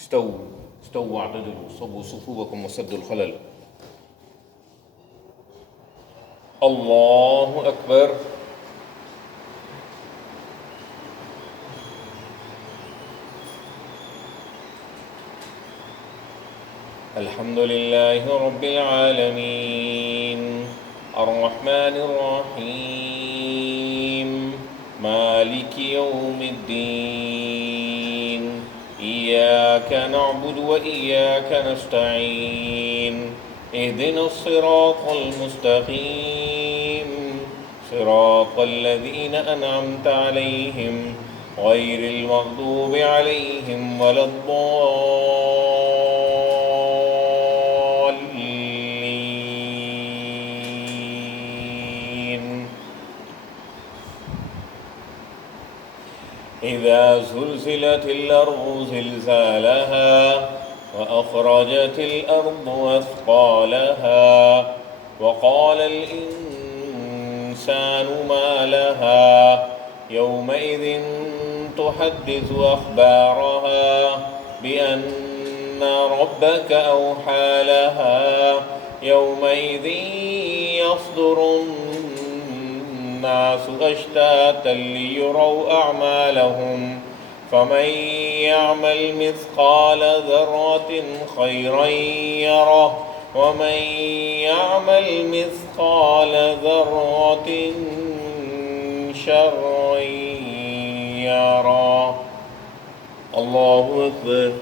استووا واعتدلوا صووا صفوفكم وسدوا الخلل. الله أكبر. الحمد لله رب العالمين الرحمن الرحيم مالك يوم الدين إياك نعبد وإياك نستعين اهدنا الصراط المستقيم صراط الذين أنعمت عليهم غير المغضوب عليهم ولا الضالين. إذا زلزلت الأرض زلزالها وأخرجت الأرض أثقالها وقال الإنسان ما لها يومئذ تحدث أخبارها بأن ربك أوحى لها يومئذ يصدر الناس أشتاتا ليروا أعمالهم فمن يعمل مثقال ذرة خيرا يره ومن يعمل مثقال ذرة شرا يره. الله أكبر.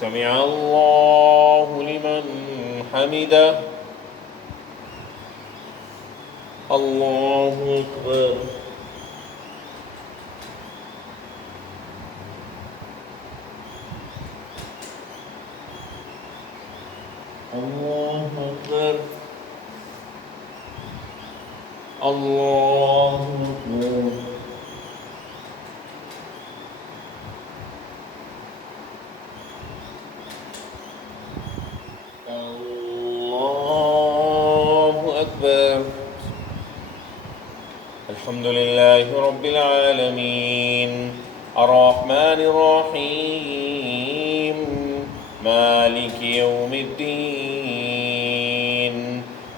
سمع الله لمن حمده. الله أكبر. الله أكبر. الله أكبر. الله أكبر. الحمد لله رب العالمين الرحمن الرحيم مالك يوم الدين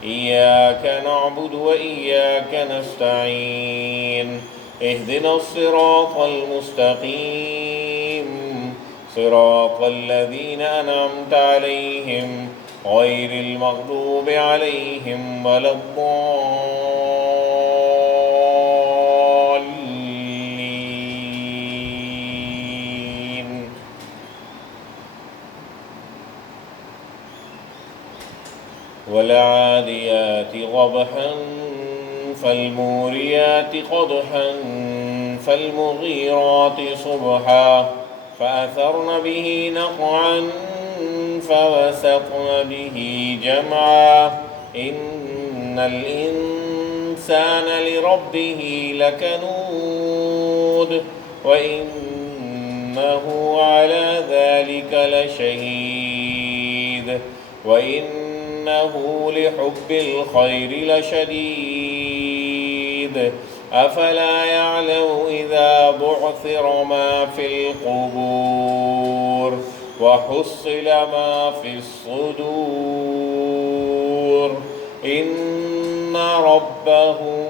إياك نعبد وإياك نستعين اهدنا الصراط المستقيم صراط الذين أنعمت عليهم غير المغضوب عليهم ولا الضالين. والعاديات ضبحا فالموريات قدحا فالمغيرات صبحا فأثرن به نقعا فوسطن به جمعا إن الإنسان لربه لكنود وإنه على ذلك لشهيد وإنه لحب الخير لشديد أفلا يعلم إذا بعثر ما في القبور وحصل ما في الصدور إن ربهم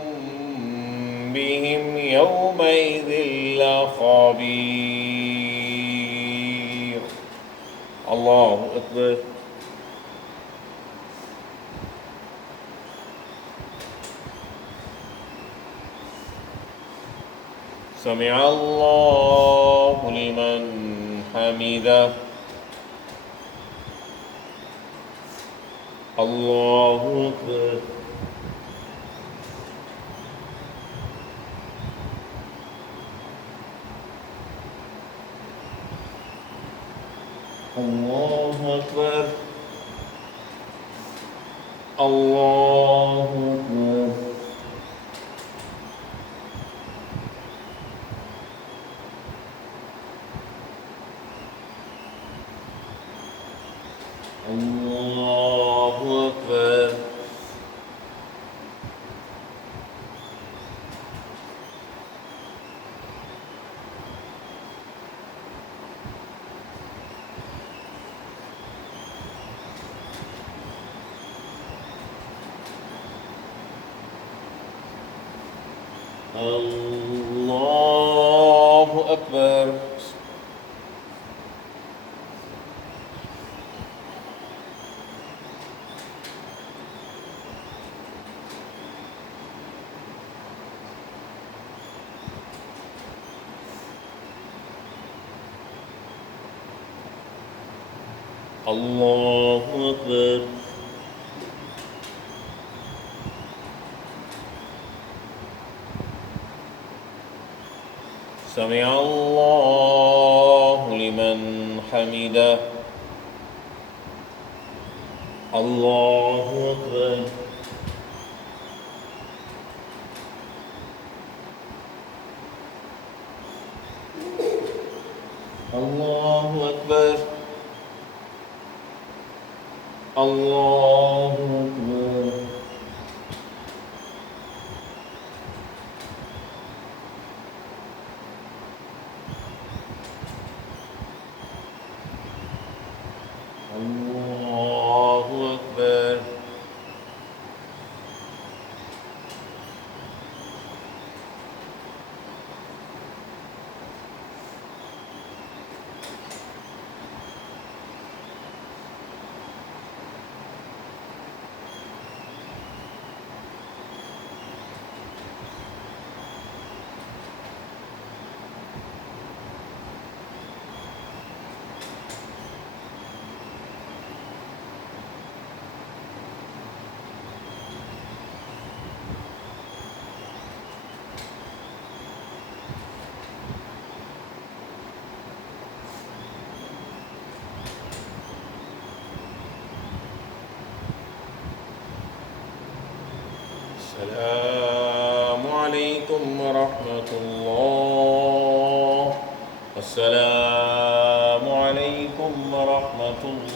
بهم يومئذ لخبير. الله أكبر. سمع الله لمن حمده. الله أكبر. الله أكبر. الله أكبر. الله أكبر. الله أكبر. الله أكبر. سمع الله لمن حمده. الله أكبر. الله أكبر. الله أكبر. الله أكبر. السلام عليكم ورحمة الله. السلام عليكم ورحمة الله.